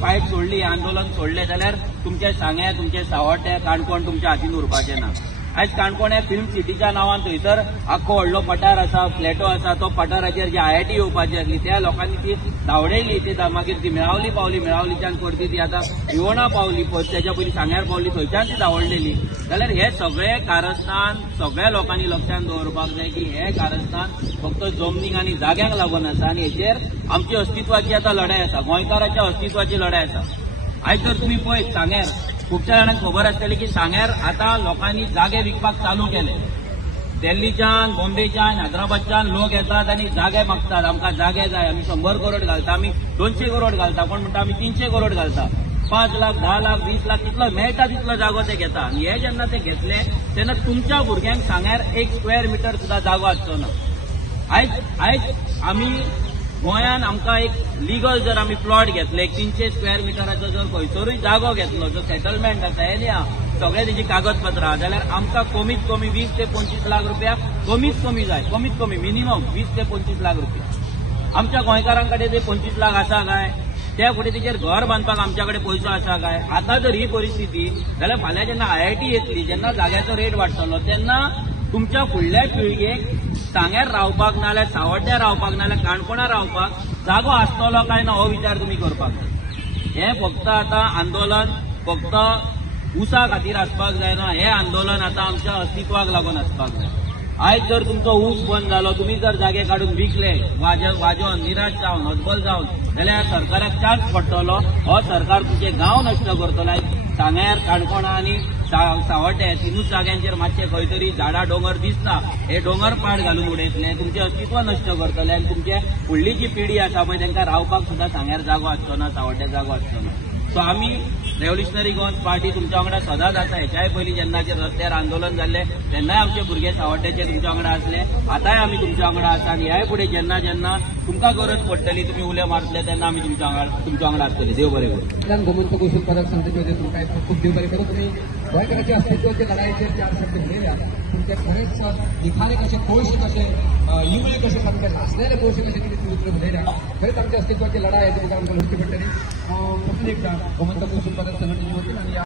Fight सोडली, आंदोलन सोडले जाल्यार तुमचे सांगे, तुमचे सावड्डे, काणकोण तुमच्या हातीन उरपाचे ना। आज काणकोण हे फिल्म सिटीच्या नावान थंयसर आख्खो व्हडलो पठार आसा, फ्लॅटो आसा, तो पठाराचेर जी IIT येवपाची आसली त्या लोकांनी ती धांवडयली, ती मागीर ती मेळावली पावली, मेळावलीच्यान परती ती आतां भिवंडा पावली, त्याच्या पयलीं सांग्यार पावली, थंयच्यान ती धांवडलेली। जाल्यार हे सगळे कारस्थान सगळ्या लोकांनी लक्षात दवरपाक जाय की हे कारस्थान फक्त जमनीक आनी जाग्यांक लागून आसा आनी हेचेर आमची अस्तित्वाची आतां लढाई आसा, गोंयकाराच्या अस्तित्वाची लढाई आसा। आयज जर तुमी पळयत सांग्यार खुबश्या जाणांक खबर आसतली की सांग्यार आता लोकांनी जागे विकपाक चालू केले। दिल्लीच्यान, बॉम्बेच्यान, हैदराबादच्यान लोक येतात आणि जागे मागतात, आमकां जागे जाय, आमी 100 करोड घालता, आमी 200 करोड घालता, कोण म्हणटा आमी 300 करोड घालता, 5 लाख, 10 लाख, 20 लाख कितलो मेळटा तितलो जागो ते घेता। आनी हे जेन्ना ते घेतले तेन्ना तुमच्या भुरग्यांक सांग्यार 1 स्क्वेअर मिटर सुद्धा जागो आसचो ना। आयज आमी गोंयान आमकां एक लिगल जर आमी प्लॉट घेतले 300 स्क्वेअर मिटराचो जर खंयसरूय जागो घेतलो, जो सेटलमेंट आसा हे न्या सगळे तेजी कागदपत्रां, जाल्यार आमकां कमीत कमी 20 ते 25 लाख रुपया कमीत कमी जाय, कमीत कमी मिनिमम 20 ते 25 लाख रुपया। आमच्या गोंयकारांकडे ते 25 लाख आसा काय? त्या फुडें तेचेर घर बांदपाक आमच्याकडे पयसो आसा काय? आता जर ही परिस्थिती जाल्यार फाल्यां जेन्ना IIT येतली, जेन्ना जाग्याचो रेट वाडटलो तेन्ना तुमच्या फुडल्या पिळगेक सांग्यार रावपाक नाल्यार सावड्ड्यार रावपाक नाल्यार काणकोणा रावपाक जागो आसतलो काय ना हो विचार तुमी करपाक जाय। हे फक्त आता आंदोलन फक्त उसा खातीर आसपाक जायना, हे आंदोलन आता आमच्या अस्तित्वाक लागून आसपाक जाय। आयज जर तुमचो ऊस बंद जालो, तुम्ही जर जागे काढून विकले वाजोन निराश जावन हतबल जावन, जाल्यार सरकाराक चान्स पडटलो, हो सरकार तुमचे गांव नश्ट करतलो। सांग्यार, काणकोणा आनी सावड्ड्या तिनूच जाग्यांचेर मातशे खंय तरी झाडां डोंगर दिसता, हे डोंगर पाड घालून उडयतले, तुमचे अस्तित्व नश्ट करतले आनी तुमचे फुडली जी पिढी आसा पळय तांकां रावपाक सुद्धा सांग्यार जागो आसचो ना, सावड्ड्या जागो आसचो ना। सो आमी रेव्होल्युशनरी गोवन पार्टी तुमच्या वांगडा सदांच आसा। हेच्याय पयलीं जेन्नाचेर रस्त्यार आंदोलन जाल्ले तेन्नाय आमचे भुरगे सावड्ड्याचे तुमच्या वांगडा आसले, आतांय आमी तुमच्या वांगडा आसा आनी ह्याय फुडें जेन्ना जेन्ना तुमकां गरज पडटली, तुमी उले मारतले तेन्ना आमी तुमच्या वांगडा आसतले। देव बरें करूं। गोमंतक वसूल पदक संघटनेचे तुमकां खूप देव बरें करूं। तुम्ही गोंयकाराच्या अस्तित्वाचे लढाईचे 4 शब्द उलयल्या, तुमचे खरेंच लिखाणे कशे कोळशे कशे युळे कशे सामके नासलेले कोळशे कशे कितें तुम्ही उतरून उलयल्या, खरेंच आमच्या अस्तित्वाची लढाई आहे तुमकां आमकां लढची पडटली। परतून एकदा गोमंतक वसूल पदक संघटनेचे वतीन आनी